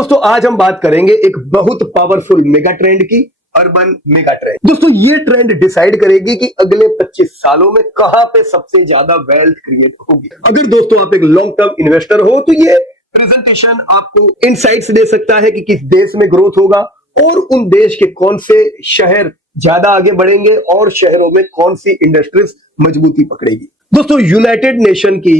दोस्तों आज हम बात करेंगे एक बहुत पावरफुल मेगा ट्रेंड की, अर्बन मेगा ट्रेंड। दोस्तों ये ट्रेंड डिसाइड करेगी कि अगले 25 सालों में कहां पे सबसे ज्यादा वेल्थ क्रिएट होगी। अगर दोस्तों आप एक लॉन्ग टर्म इन्वेस्टर हो तो ये प्रेजेंटेशन आपको इनसाइट्स दे सकता है कि किस देश में ग्रोथ होगा और उन देश के कौन से शहर ज्यादा आगे बढ़ेंगे और शहरों में कौन सी इंडस्ट्रीज मजबूती पकड़ेगी। दोस्तों यूनाइटेड नेशन की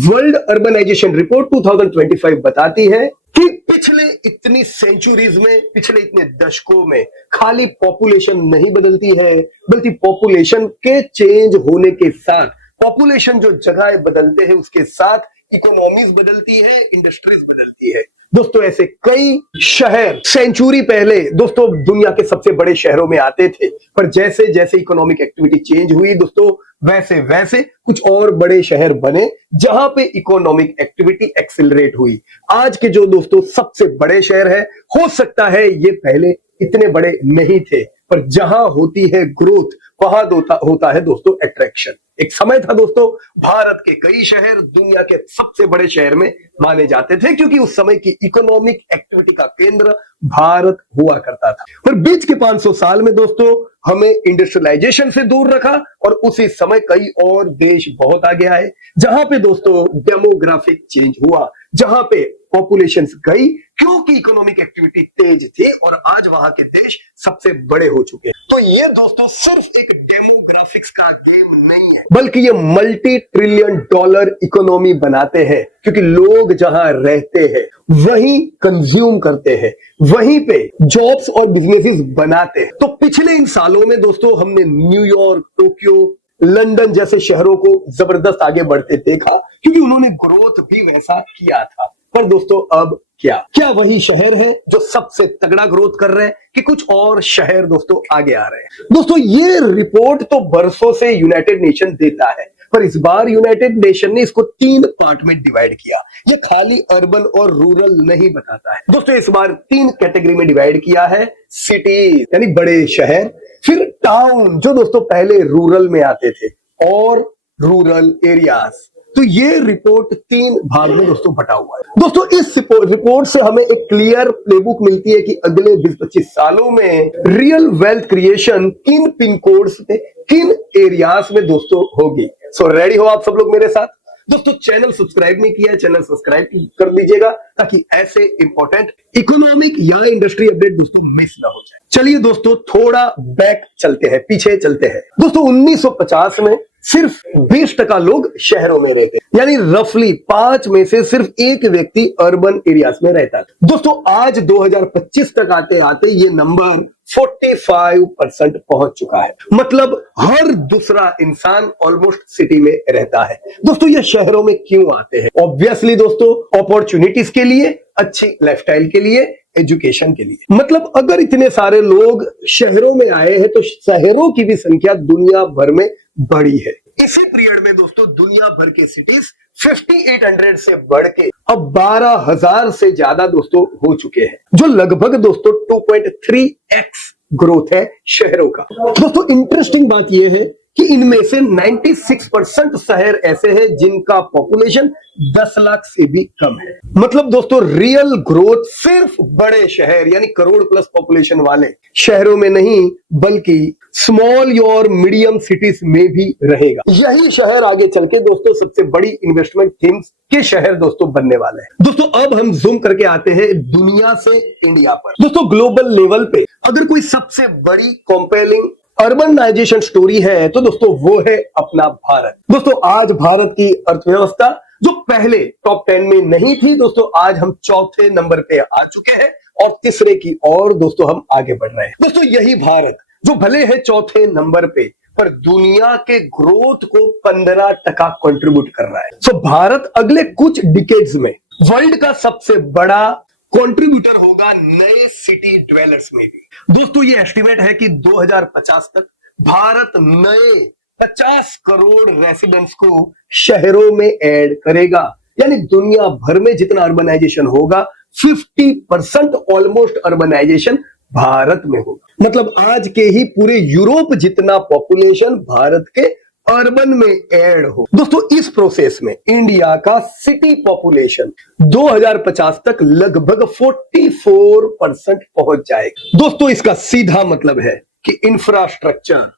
वर्ल्ड अर्बनाइजेशन रिपोर्ट 2025 बताती है कि पिछले इतनी सेंचुरीज में, पिछले इतने दशकों में खाली पॉपुलेशन नहीं बदलती है बल्कि पॉपुलेशन के चेंज होने के साथ, पॉपुलेशन जो जगह बदलते हैं उसके साथ इकोनॉमीज बदलती है, इंडस्ट्रीज बदलती है। दोस्तों ऐसे कई शहर सेंचुरी पहले दोस्तों दुनिया के सबसे बड़े शहरों में आते थे, पर जैसे जैसे इकोनॉमिक एक्टिविटी चेंज हुई दोस्तों वैसे वैसे कुछ और बड़े शहर बने जहां पे इकोनॉमिक एक्टिविटी एक्सेलरेट हुई। आज के जो दोस्तों सबसे बड़े शहर है, हो सकता है ये पहले इतने बड़े नहीं थे, पर जहां होती है ग्रोथ वहां होता है दोस्तों अट्रैक्शन। एक समय था दोस्तों भारत के कई शहर दुनिया के सबसे बड़े शहर में माने जाते थे क्योंकि उस समय की इकोनॉमिक एक्टिविटी का केंद्र भारत हुआ करता था। पर बीच के 500 साल में दोस्तों हमें इंडस्ट्रियलाइजेशन से दूर रखा और उसी समय कई और देश बहुत आगे आए जहां पे दोस्तों डेमोग्राफिक चेंज हुआ, जहां पे पॉपुलेशन गई क्योंकि इकोनॉमिक एक्टिविटी तेज थी और आज वहां के देश सबसे बड़े हो चुके हैं। तो ये दोस्तों सिर्फ एक डेमोग्राफिक्स का गेम नहीं है बल्कि ये मल्टी ट्रिलियन डॉलर इकोनॉमी बनाते हैं क्योंकि लोग जहां रहते हैं वहीं कंज्यूम करते हैं, वहीं पे जॉब्स और बिजनेसेस बनाते हैं। तो पिछले इन सालों में दोस्तों हमने न्यूयॉर्क, टोक्यो, लंदन जैसे शहरों को जबरदस्त आगे बढ़ते देखा क्योंकि उन्होंने ग्रोथ भी वैसा किया था। पर दोस्तों अब क्या वही शहर है जो सबसे तगड़ा ग्रोथ कर रहे हैं कि कुछ और शहर दोस्तों आगे आ रहे हैं? दोस्तों ये रिपोर्ट तो बरसों से यूनाइटेड नेशन देता है, पर इस बार यूनाइटेड नेशन ने इसको 3 पार्ट में डिवाइड किया। ये खाली अर्बन और रूरल नहीं बताता है दोस्तों, इस बार 3 कैटेगरी में डिवाइड किया है। सिटी यानी बड़े शहर, फिर टाउन जो दोस्तों पहले रूरल में आते थे, और रूरल एरियाज। तो ये रिपोर्ट 3 भाग में दोस्तों बटा हुआ है। दोस्तों इस रिपोर्ट से हमें एक क्लियर प्लेबुक मिलती है कि अगले 20-25 सालों में रियल वेल्थ क्रिएशन किन पिन कोड्स में, किन एरियाज में दोस्तों होगी। सो रेडी हो आप सब लोग मेरे साथ? दोस्तों चैनल सब्सक्राइब नहीं किया है, चैनल सब्सक्राइब कर लीजिएगा ताकि ऐसे इंपॉर्टेंट इकोनॉमिक या इंडस्ट्री अपडेट दोस्तों मिस ना हो जाए। चलिए दोस्तों थोड़ा बैक चलते हैं, पीछे चलते हैं। दोस्तों 1950 में सिर्फ 20% लोग शहरों में रहते, यानी रफली 5 में से सिर्फ 1 व्यक्ति अर्बन एरियाज में रहता था। दोस्तों आज 2025 तक आते आते ये नंबर 45% पहुंच चुका है, मतलब हर दूसरा इंसान ऑलमोस्ट सिटी में रहता है। दोस्तों ये शहरों में क्यों आते हैं? ऑब्वियसली दोस्तों अपॉर्चुनिटीज के लिए, अच्छी लाइफस्टाइल के लिए, एजुकेशन के लिए। मतलब अगर इतने सारे लोग शहरों में आए हैं तो शहरों की भी संख्या दुनिया भर में बढ़ी है। इसी पीरियड में दोस्तों दुनिया भर के सिटीज 5800 से बढ़ के अब 12,000 से ज्यादा दोस्तों हो चुके हैं, जो लगभग दोस्तों 2.3x ग्रोथ है शहरों का। दोस्तों इंटरेस्टिंग बात यह है कि इनमें से 96% शहर ऐसे हैं जिनका पॉपुलेशन 10 लाख से भी कम है। मतलब दोस्तों रियल ग्रोथ सिर्फ बड़े शहर यानी करोड़ प्लस पॉपुलेशन वाले शहरों में नहीं बल्कि स्मॉल और मीडियम सिटीज में भी रहेगा। यही शहर आगे चल के दोस्तों सबसे बड़ी इन्वेस्टमेंट थीम्स के शहर दोस्तों बनने वाले हैं। दोस्तों अब हम जूम करके आते हैं दुनिया से इंडिया पर। दोस्तों ग्लोबल लेवल पे अगर कोई सबसे बड़ी कंपेलिंग अर्बनाइजेशन स्टोरी है तो दोस्तों वो है अपना भारत। दोस्तों आज भारत की अर्थव्यवस्था जो पहले टॉप 10 में नहीं थी दोस्तों, आज हम 4थे नंबर पे आ चुके हैं और तीसरे की ओर दोस्तों हम आगे बढ़ रहे हैं। दोस्तों यही भारत जो भले है 4थे नंबर पे, पर दुनिया के ग्रोथ को 15% कंट्रीब्यूट कर रहा है। सो भारत अगले कुछ डिकेड्स में वर्ल्ड का सबसे बड़ा कंट्रीब्यूटर होगा नए सिटी ड्वेलर्स में भी। दोस्तों ये एस्टिमेट है कि 2050 तक भारत नए 50 करोड़ रेसिडेंट्स को शहरों में ऐड करेगा, यानी दुनिया भर में जितना अर्बनाइजेशन होगा 50% ऑलमोस्ट अर्बनाइजेशन भारत में होगा। मतलब आज के ही पूरे यूरोप जितना पॉपुलेशन भारत के अर्बन में ऐड हो। दोस्तों इस प्रोसेस में इंडिया का सिटी पॉपुलेशन 2050 तक लगभग 44% पहुंच जाएगा। दोस्तों इसका सीधा मतलब है कि infrastructure,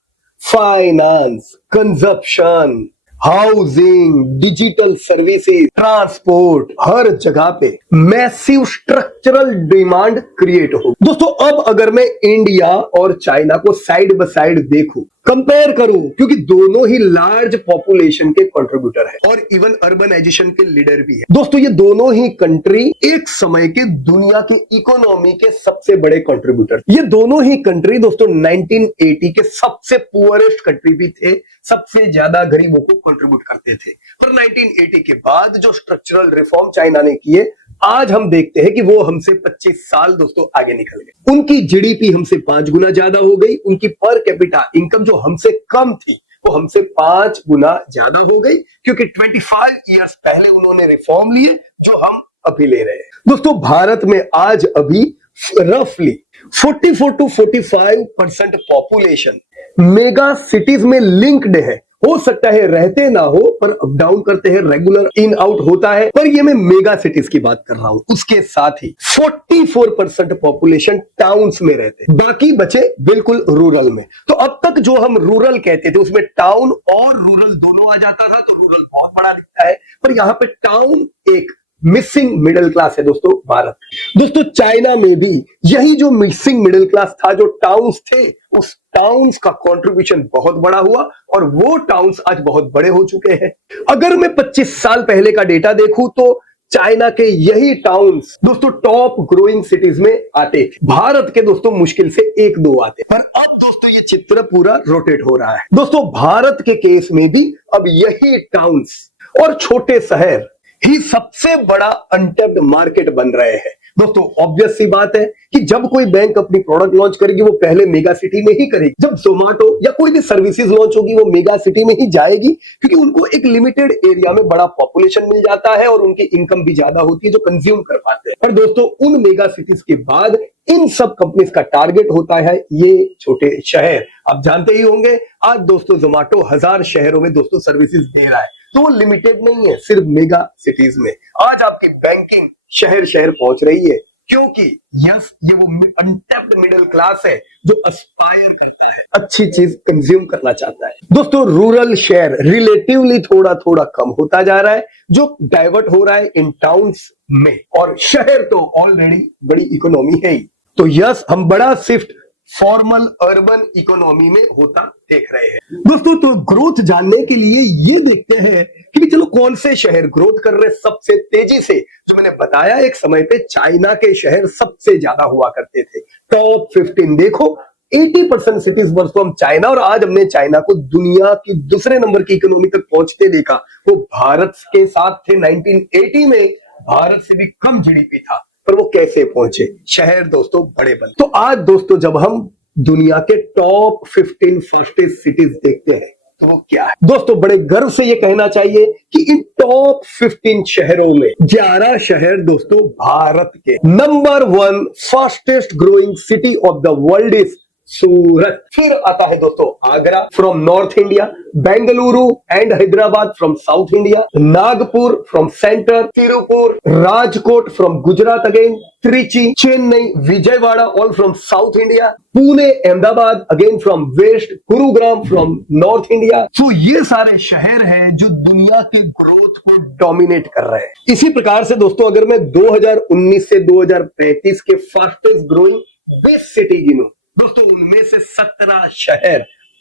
finance, consumption, housing, digital services, transport, हर जगह पे मैसिव स्ट्रक्चरल डिमांड क्रिएट हो। दोस्तों अब अगर मैं इंडिया और चाइना को साइड बाय साइड देखूं, कंपेयर करूं, क्योंकि दोनों ही लार्ज पॉपुलेशन के कंट्रीब्यूटर है और इवन अर्बनाइजेशन के लीडर भी है। दोस्तों ये दोनों ही कंट्री एक समय के दुनिया के इकोनॉमी के सबसे बड़े कंट्रीब्यूटर। ये दोनों ही कंट्री दोस्तों 1980 के सबसे पुअरेस्ट कंट्री भी थे, सबसे ज्यादा गरीबों को कंट्रीब्यूट करते थे। पर 1980 के बाद जो स्ट्रक्चरल रिफॉर्म चाइना ने किए, आज हम देखते हैं कि वो हमसे 25 साल दोस्तों आगे निकल गए। उनकी जीडीपी हमसे 5 गुना ज्यादा हो गई, उनकी पर कैपिटा इनकम जो हमसे कम थी वो हमसे 5 गुना ज्यादा हो गई, क्योंककि 25 इयर्स पहले उन्होंने रिफॉर्म लिए जो हम अभी ले रहे हैं। दोस्तों भारत में आज अभी रफली 44 to 45% पॉपुलेशन मेगा सिटीज में लिंक्ड है। हो सकता है रहते ना हो, पर अप डाउन करते हैं, रेगुलर इन आउट होता है, पर ये मैं मेगा सिटीज की बात कर रहा हूं। उसके साथ ही 44% पॉपुलेशन टाउन्स में रहते हैं, बाकी बचे बिल्कुल रूरल में। तो अब तक जो हम रूरल कहते थे उसमें टाउन और रूरल दोनों आ जाता था, तो रूरल बहुत बड़ा दिखता है, पर यहां पे टाउन एक मिसिंग मिडिल क्लास है दोस्तों भारत। दोस्तों चाइना में भी यही जो मिसिंग मिडिल क्लास था, जो टाउन्स थे, उस टाउन्स का कंट्रीब्यूशन बहुत बड़ा हुआ और वो टाउन्स आज बहुत बड़े हो चुके हैं। अगर मैं 25 साल पहले का डेटा देखूं तो चाइना के यही टाउन्स दोस्तों टॉप ग्रोइंग सिटीज में आते थे। भारत के दोस्तों मुश्किल से 1-2 आते, पर अब दोस्तों ये चित्र पूरा रोटेट हो रहा है। दोस्तों भारत के केस में भी अब यही टाउन्स और छोटे शहर ही सबसे बड़ा अनटैप्ड मार्केट बन रहे हैं। दोस्तों ऑब्वियस सी बात है कि जब कोई बैंक अपनी प्रोडक्ट लॉन्च करेगी वो पहले मेगा सिटी में ही करेगी। जब जोमेटो या कोई भी सर्विसेज लॉन्च होगी वो मेगा सिटी में ही जाएगी, क्योंकि उनको एक लिमिटेड एरिया में बड़ा पॉपुलेशन मिल जाता है और उनकी इनकम भी ज्यादा होती है जो कंज्यूम कर पाते हैं। पर दोस्तों उन मेगा सिटीज के बाद इन सब कंपनीज का टारगेट होता है ये छोटे शहर। आप जानते ही होंगे आज दोस्तों जोमेटो 1000 शहरों में दोस्तों सर्विसेज दे रहा है, तो वो लिमिटेड नहीं है सिर्फ मेगा सिटीज में। आज आपकी बैंकिंग शहर शहर पहुंच रही है, क्योंकि यस ये वो अनटैप्ड मिडिल क्लास है जो एस्पायर करता है, अच्छी चीज कंज्यूम करना चाहता है। दोस्तों रूरल शेयर रिलेटिवली थोड़ा थोड़ा कम होता जा रहा है, जो डाइवर्ट हो रहा है इन टाउन्स में, और शहर तो ऑलरेडी बड़ी इकोनॉमी है ही। तो यस हम बड़ा शिफ्ट फॉर्मल अर्बन इकोनॉमी में होता देख रहे हैं। दोस्तों तो ग्रोथ जानने के लिए ये देखते हैं कि चलो कौन से शहर ग्रोथ कर रहे सबसे तेजी से। जो मैंने बताया एक समय पे चाइना के शहर सबसे ज्यादा हुआ करते थे। टॉप 15 देखो 80% सिटीज वर्स फ्रॉम चाइना, और आज हमने चाइना को दुनिया की दूसरे नंबर की इकोनॉमी तक पहुंचते देखा। वो भारत के साथ थे 1980 में, भारत से भी कम जीडीपी था, पर वो कैसे पहुंचे? शहर दोस्तों बड़े बने। तो आज दोस्तों जब हम दुनिया के टॉप 15 फास्टेस्ट सिटीज देखते हैं तो वो क्या है? दोस्तों बड़े गर्व से ये कहना चाहिए कि इन टॉप 15 शहरों में 11 शहर दोस्तों भारत के number 1 fastest growing city of the world is Surat. फिर आता है दोस्तों Agra from north India, Bengaluru and Hyderabad from south India, Nagpur from centre, Tiruppur, Rajkot from Gujarat again, Trichy, Chennai, Vijayawada all from south India, Pune, Ahmedabad again from west, Gurugram from north India. तो ये सारे शहर हैं जो दुनिया के ग्रोथ को डोमिनेट कर रहे हैं। इसी प्रकार से दोस्तों अगर मैं 2019 से 2035 के फास्टेस्ट ग्रोइंग 20 सिटी गिनूं, दोस्तों उनमें से 17 शहर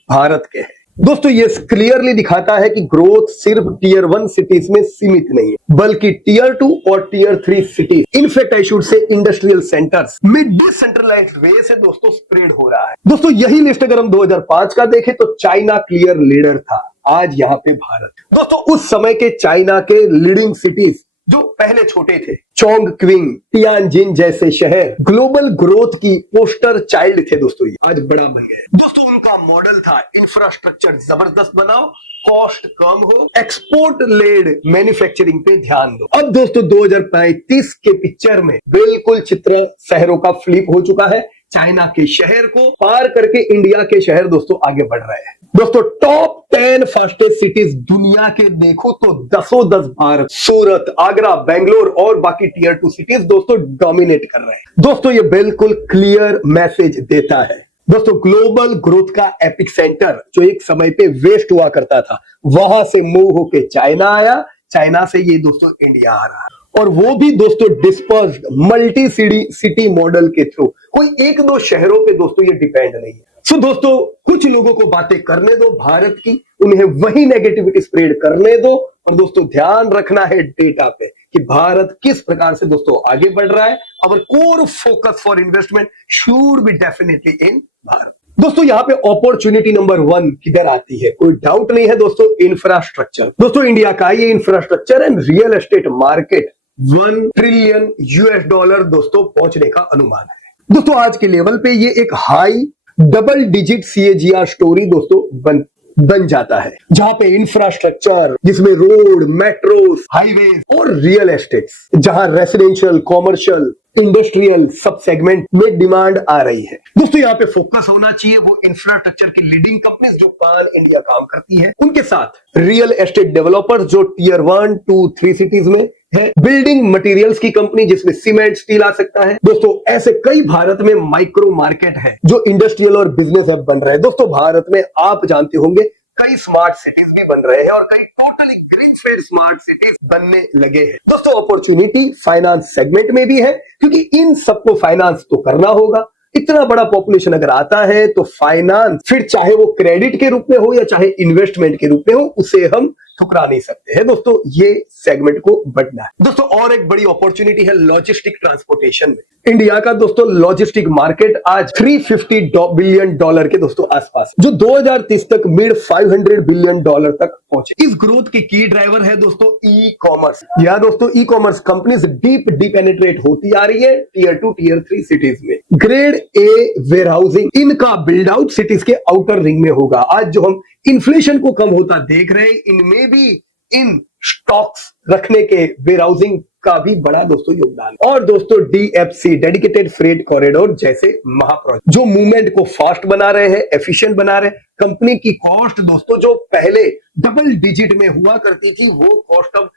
भारत के हैं। दोस्तों ये क्लियरली दिखाता है कि ग्रोथ सिर्फ टियर 1 सिटीज में सीमित नहीं है, बल्कि टियर 2 और tier 3 cities, in fact I should say industrial centres में डिसेंट्रलाइज्ड वे से दोस्तों स्प्रेड हो रहा है। दोस्तों यही लिस्ट अगर हम 2005 का देखें तो चाइना क्लियर लीडर था, आज यहाँ पे भारत। दोस्तों उस समय के चाइना के लीडिंग सिटीज जो पहले छोटे थे, चोंगक्विंग, तियानजिन जैसे शहर ग्लोबल ग्रोथ की पोस्टर चाइल्ड थे दोस्तों, ये आज बड़ा बन गए। दोस्तों उनका मॉडल था इंफ्रास्ट्रक्चर जबरदस्त बनाओ, कॉस्ट कम हो, एक्सपोर्ट लेड मैन्युफैक्चरिंग पे ध्यान दो। अब दोस्तों 2035 के पिक्चर में बिल्कुल चित्र शहरों का फ्लिप हो चुका है। चाइना के शहर को पार करके इंडिया के शहर दोस्तों आगे बढ़ रहे हैं। दोस्तों टॉप 10 फास्टेस्ट सिटीज दुनिया के देखो तो 10 भारत, सूरत, आगरा, बेंगलोर और बाकी टीयर 2 सिटीज दोस्तों डोमिनेट कर रहे हैं। दोस्तों ये बिल्कुल क्लियर मैसेज देता है दोस्तों, ग्लोबल ग्रोथ का एपिक सेंटर जो एक समय पे वेस्ट हुआ करता था, वहां से मूव होके चाइना आया, चाइना से ये दोस्तों इंडिया आ रहा है, और वो भी दोस्तों डिस्पर्स्ड मल्टी सिटी मॉडल के थ्रू। कोई एक दो शहरों पे दोस्तों ये डिपेंड नहीं है। सो दोस्तों कुछ लोगों को बातें करने दो भारत की, उन्हें वही नेगेटिविटी स्प्रेड करने दो, और दोस्तों ध्यान रखना है डेटा पे कि भारत किस प्रकार से दोस्तों आगे बढ़ रहा है। Our core focus for investment should be definitely in Bharat. दोस्तों यहाँ पे अपॉर्चुनिटी नंबर 1 किधर आती है, कोई डाउट नहीं है दोस्तों, इंफ्रास्ट्रक्चर। दोस्तों इंडिया का ये infrastructure and real estate market $1 trillion दोस्तों पहुंचने का अनुमान है। दोस्तों आज के लेवल पे ये एक high double digit CAGR story दोस्तों बन जाता है, जहां पे इंफ्रास्ट्रक्चर जिसमें रोड, मेट्रो, हाईवे और रियल एस्टेट्स, जहां रेसिडेंशियल, कॉमर्शियल, इंडस्ट्रियल सब सेगमेंट में डिमांड आ रही है। दोस्तों यहाँ पे फोकस होना चाहिए वो इंफ्रास्ट्रक्चर की लीडिंग कंपनीज जो पान इंडिया काम करती है, उनके साथ रियल एस्टेट डेवलपर्स जो टियर 1, 2, 3 सिटीज में है, बिल्डिंग मटेरियल्स की कंपनी जिसमें सीमेंट, स्टील आ सकता है। दोस्तों ऐसे कई भारत में माइक्रो मार्केट है जो इंडस्ट्रियल और बिजनेस हब बन रहे हैं। दोस्तों भारत में आप जानते होंगे कई स्मार्ट सिटीज भी बन रहे हैं और कई टोटली ग्रीनफील्ड स्मार्ट सिटीज बनने लगे हैं। दोस्तों अपॉर्चुनिटी फाइनेंस सेगमेंट में भी है, क्योंकि इन सबको फाइनेंस तो करना होगा। इतना बड़ा पॉपुलेशन अगर आता है तो फाइनेंस, फिर चाहे वो क्रेडिट के रूप में हो या चाहे इन्वेस्टमेंट के रूप में हो, उसे हम ठुकरा नहीं सकते हैं। दोस्तों ये सेगमेंट को बढ़ना है। दोस्तों और एक बड़ी अपॉर्चुनिटी है लॉजिस्टिक ट्रांसपोर्टेशन में। इंडिया का दोस्तों लॉजिस्टिक मार्केट आज $350 बिलियन के दोस्तों आसपास, जो 2030 तक मिड $500 बिलियन तक पहुंचे। इस ग्रोथ की की ड्राइवर है दोस्तों ई कॉमर्स। या दोस्तों e commerce companies deep penetrate होती आ रही है टियर 2, टियर 3 सिटीज में। ग्रेड ए वेयरहाउसिंग इनका बिल्ड आउट सिटीज के आउटर रिंग में होगा। आज जो हम इन्फ्लेशन को कम होता देख रहे हैं, इनमें भी इन स्टॉक्स रखने के वेयरहाउसिंग का भी बड़ा दोस्तों योगदान। और दोस्तों DFC डेडिकेटेड फ्रेट कॉरिडोर जैसे महाप्रोजेक्ट जो मूवमेंट को फास्ट बना रहे हैं, एफिशिएंट बना रहे हैं। कंपनी की कॉस्ट दोस्तों जो पहले डबल डिजिट में हुआ करती थी, वो कॉस्ट अब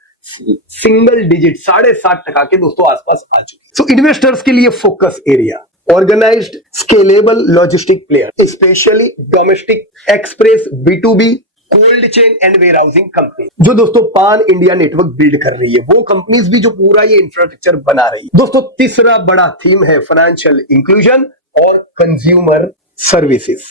सिंगल डिजिट 7.5% के दोस्तों आसपास आ चुकी। सो इन्वेस्टर्स के लिए focus area organised scalable logistic player, specially domestic express, B2B, cold chain and warehousing company जो दोस्तों पान इंडिया नेटवर्क बिल्ड कर रही है, वो कंपनीज भी जो पूरा ये इंफ्रास्ट्रक्चर बना रही है। दोस्तों तीसरा बड़ा थीम है फाइनेंशियल इंक्लूजन और कंज्यूमर सर्विसेज।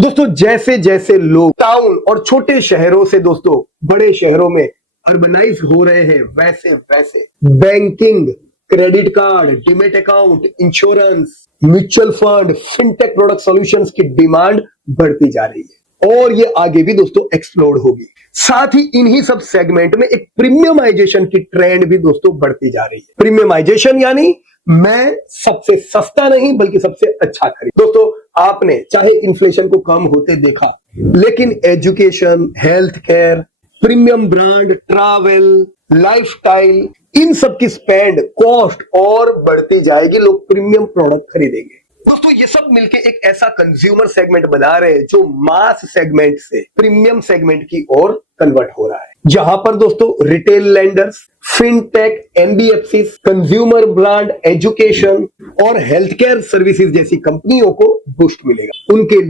दोस्तों जैसे जैसे लोग टाउन और छोटे शहरों से दोस्तों बड़े शहरों में अर्बनाइज हो रहे हैं, वैसे वैसे banking, credit card, demat account, insurance, mutual fund, fintech product solutions की डिमांड बढ़ती जा रही है और ये आगे भी दोस्तों एक्सप्लोर होगी। साथ ही इन्हीं सब सेगमेंट में एक प्रीमियमाइजेशन की ट्रेंड भी दोस्तों बढ़ती जा रही है। प्रीमियमाइजेशन यानी मैं सबसे सस्ता नहीं बल्कि सबसे अच्छा खरीद। दोस्तों आपने चाहे इन्फ्लेशन को कम होते देखा, लेकिन education, health care, premium brand, travel, lifestyle, इन सब की स्पेंड कॉस्ट और बढ़ती जाएगी। लोग प्रीमियम प्रोडक्ट खरीदेंगे। दोस्तों ये सब मिलके एक ऐसा कंज्यूमर सेगमेंट बना रहे हैं जो मास सेगमेंट से प्रीमियम सेगमेंट की ओर कन्वर्ट हो रहा है, जहां पर दोस्तों retail lenders, fintech, NBFCs, consumer brand, education और हेल्थ केयर सर्विसेज जैसी कंपनियों को बूस्ट मिलेगा। उनके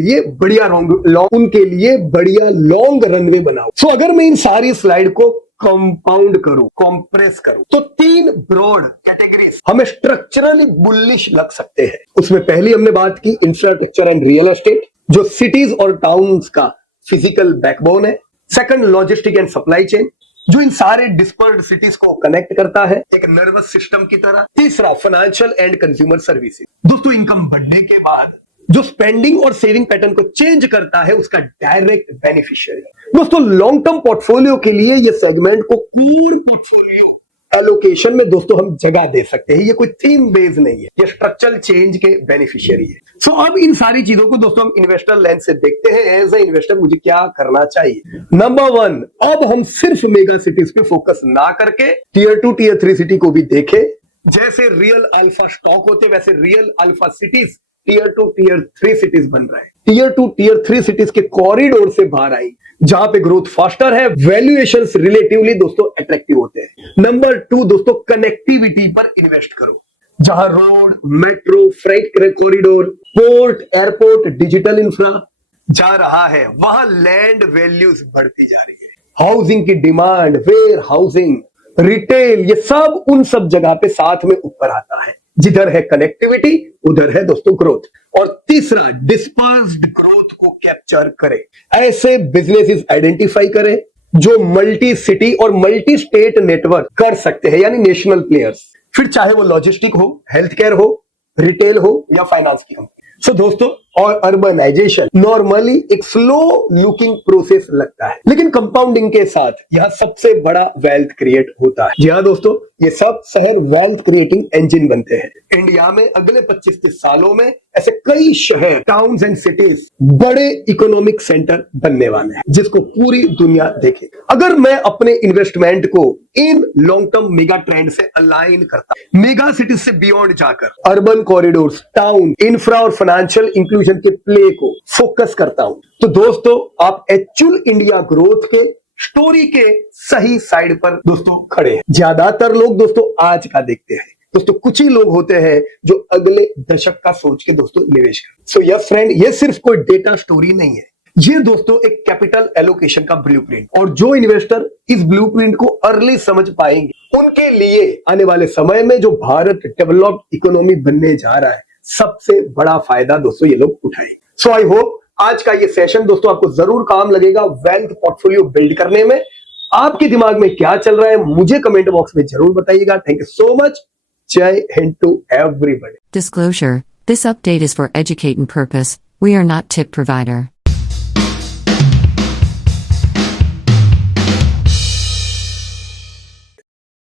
लिए बढ़िया लॉन्ग रनवे बनाओ। सो अगर मैं इन सारी स्लाइड को कंपाउंड करूं, कॉम्प्रेस करूं, तो 3 ब्रॉड कैटेगरीज हमें स्ट्रक्चरली बुलिश लग सकते हैं। उसमें पहली हमने बात की इंफ्रास्ट्रक्चर एंड रियल एस्टेट, जो सिटीज और टाउन्स का फिजिकल बैकबोन है। Second logistic and supply chain, जो इन सारे डिस्पर्स्ड सिटीज को कनेक्ट करता है एक नर्वस सिस्टम की तरह। तीसरा फाइनेंशियल एंड कंज्यूमर सर्विसेज। दोस्तों इनकम बढ़ने के बाद जो स्पेंडिंग और सेविंग पैटर्न को चेंज करता है, उसका डायरेक्ट बेनिफिशियरी। दोस्तों लॉन्ग टर्म पोर्टफोलियो के लिए ये सेगमेंट को कोर पोर्टफोलियो एलोकेशन में दोस्तों हम जगह दे सकते हैं। ये कोई थीम बेस्ड नहीं है, ये स्ट्रक्चरल चेंज के बेनिफिशियरी है। सो अब इन सारी चीजों को दोस्तों हम इन्वेस्टर लेंस से देखते हैं। एज ए इन्वेस्टर मुझे क्या करना चाहिए? नंबर 1, अब हम सिर्फ मेगा सिटीज पे फोकस ना करके टियर 2, टियर 3 सिटी को भी देखें। जैसे रियल अल्फा स्टॉक होते वैसे real alpha cities tier 2 tier 3 cities बन रहे हैं। टीयर 2 टीयर 3 सिटीज के कॉरिडोर से बाहर आई, जहां पे ग्रोथ फास्टर है, वैल्यूएशंस रिलेटिवली दोस्तों अट्रैक्टिव होते हैं। नंबर 2 दोस्तों, कनेक्टिविटी पर इन्वेस्ट करो, जहां road, metro, freight corridor, port, airport, digital infra जा रहा है, वहां लैंड वैल्यूज बढ़ती जा रही है। हाउसिंग की डिमांड, वेयर हाउसिंग, रिटेल, ये सब उन सब जगह पे साथ में ऊपर आता है। जिधर है कनेक्टिविटी उधर है दोस्तों ग्रोथ। और तीसरा, डिस्पर्स्ड ग्रोथ को कैप्चर करें। ऐसे बिजनेसेस आइडेंटिफाई करें जो मल्टी सिटी और मल्टी स्टेट नेटवर्क कर सकते हैं, यानी नेशनल प्लेयर्स। फिर चाहे वो लॉजिस्टिक हो, हेल्थ केयर हो, रिटेल हो या फाइनेंस की कंपनी। सो दोस्तों, और अर्बनाइजेशन नॉर्मली एक स्लो लुकिंग प्रोसेस लगता है, लेकिन कंपाउंडिंग के साथ यह सबसे बड़ा वेल्थ क्रिएट होता है। जी हाँ दोस्तों, ये सब शहर वेल्थ क्रिएटिंग इंजन बनते हैं। इंडिया में अगले 25-30 सालों में ऐसे कई शहर, टाउन्स एंड सिटीज बड़े इकोनॉमिक सेंटर बनने वाले हैं, जिसको पूरी दुनिया देखे। अगर मैं अपने इन्वेस्टमेंट को in long term mega trend से अलाइन करता, मेगा सिटीज से बियॉन्ड जाकर अर्बन कॉरिडोर्स, टाउन, इंफ्रा और फाइनेंशियल इंक्लूजन के प्ले को फोकस करता हूं, तो दोस्तों आप एक्चुअल इंडिया ग्रोथ के स्टोरी के सही साइड पर दोस्तों खड़े हैं। ज्यादातर लोग दोस्तों आज का देखते हैं दोस्तों, कुछ ही लोग होते हैं जो अगले दशक का सोच के दोस्तों निवेश करते। सो यस फ्रेंड, ये सिर्फ कोई डेटा स्टोरी नहीं है, ये दोस्तों एक कैपिटल एलोकेशन का ब्लूप्रिंट। और जो इन्वेस्टर इस ब्लूप्रिंट को अर्ली समझ पाएंगे, उनके लिए आने वाले समय में जो भारत डेवलप्ड इकोनॉमी बनने जा रहा है, सबसे बड़ा फायदा दोस्तों ये लोग उठाएं। सो आई होप आज का ये सेशन दोस्तों आपको जरूर काम लगेगा वेल्थ पोर्टफोलियो बिल्ड करने में। आपके दिमाग में क्या चल रहा है मुझे कमेंट बॉक्स में जरूर बताइएगा। Thank you so much. Jai Hind to everybody. Disclosure: this update is for educating purpose. We are not tip provider.